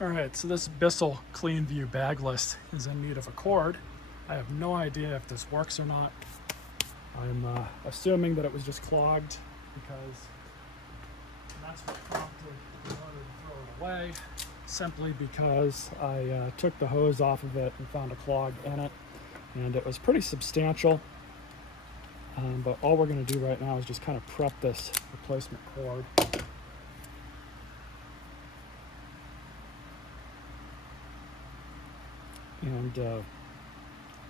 Alright, so this Bissell Cleanview bagless is in need of a cord. I have no idea if this works or not. I'm assuming that it was just clogged because that's what prompted the order to throw it away, simply because I took the hose off of it and found a clog in it, and it was pretty substantial. But all we're going to do right now is just kind of prep this replacement cord. And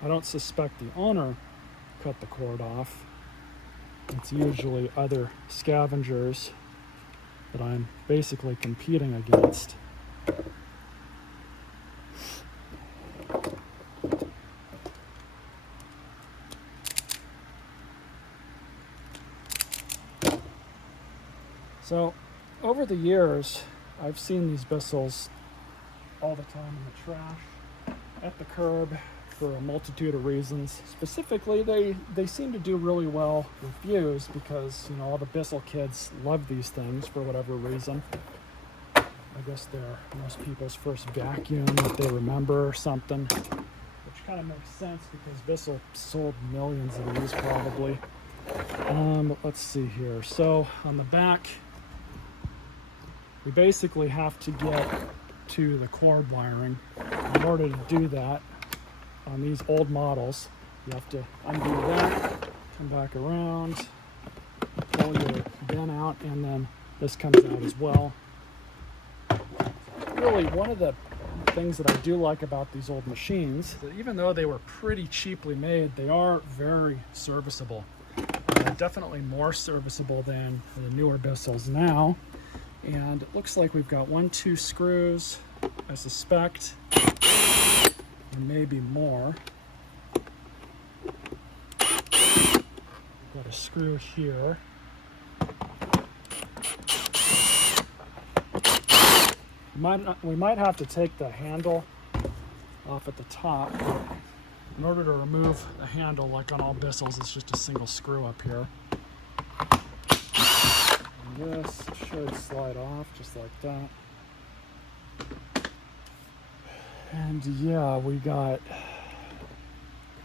I don't suspect the owner cut the cord off. It's usually other scavengers that I'm basically competing against. So over the years, I've seen these Bissells all the time in the trash, at the curb, for a multitude of reasons. Specifically, they seem to do really well with views because, you know, all the Bissell kids love these things for whatever reason. I guess they're most people's first vacuum that they remember or something, which kind of makes sense because Bissell sold millions of these probably. But let's see here. So on the back, we basically have to get to the cord wiring. In order to do that, on these old models, you have to undo that, come back around, pull your bin out, and then this comes out as well. Really, one of the things that I do like about these old machines is that even though they were pretty cheaply made, they are very serviceable. Definitely more serviceable than the newer Bissells now. And it looks like we've got 1, 2 screws, I suspect, and maybe more. Got a screw here. We might have to take the handle off at the top. In order to remove the handle, like on all Bissells, it's just a single screw up here. And this should slide off just like that. And yeah, we got a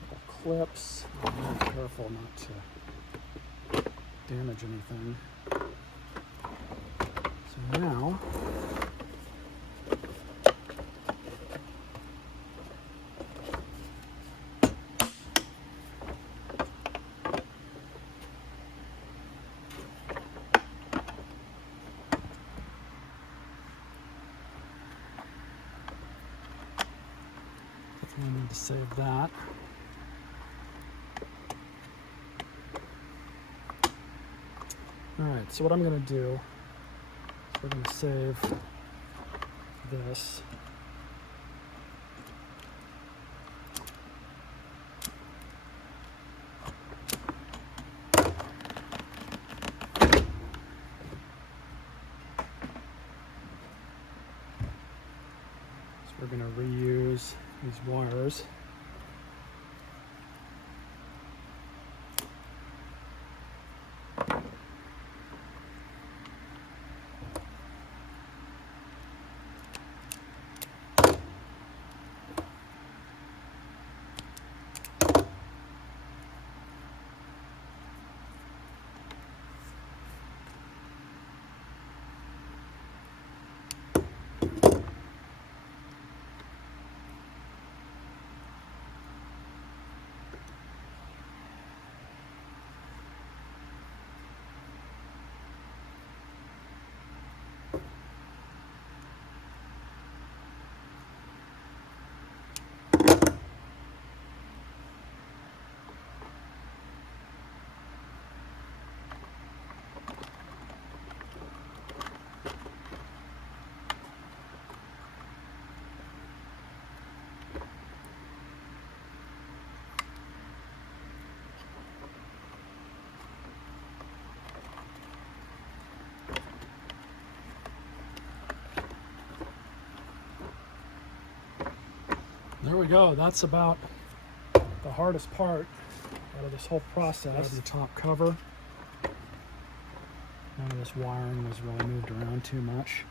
couple clips. I'm be careful not to damage anything. So now, we need to save that. Alright, so what I'm going to do is we're going to save this. So we're going to reuse these wires. There we go. That's about the hardest part out of this whole process. The top cover. None of this wiring was really moved around too much.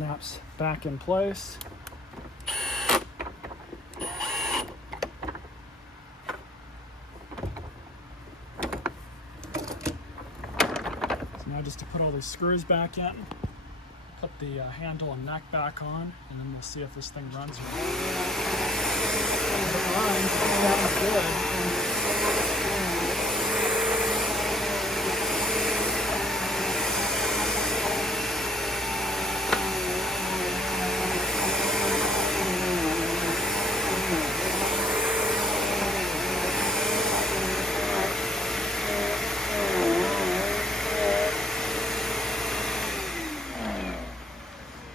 snaps back in place. Now just to put all these screws back in, put the handle and neck back on, and then we'll see if this thing runs. It runs, it sounds good.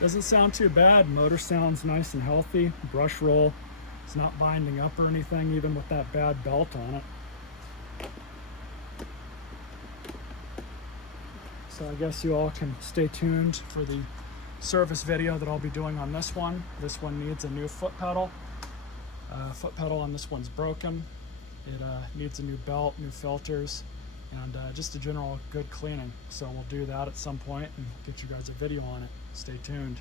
Doesn't sound too bad. Motor sounds nice and healthy. Brush roll, it's not binding up or anything, even with that bad belt on it. So I guess you all can stay tuned for the service video that I'll be doing on this one. This one needs a new foot pedal. Foot pedal on this one's broken. It needs a new belt, new filters, and just a general good cleaning. So we'll do that at some point and get you guys a video on it. Stay tuned.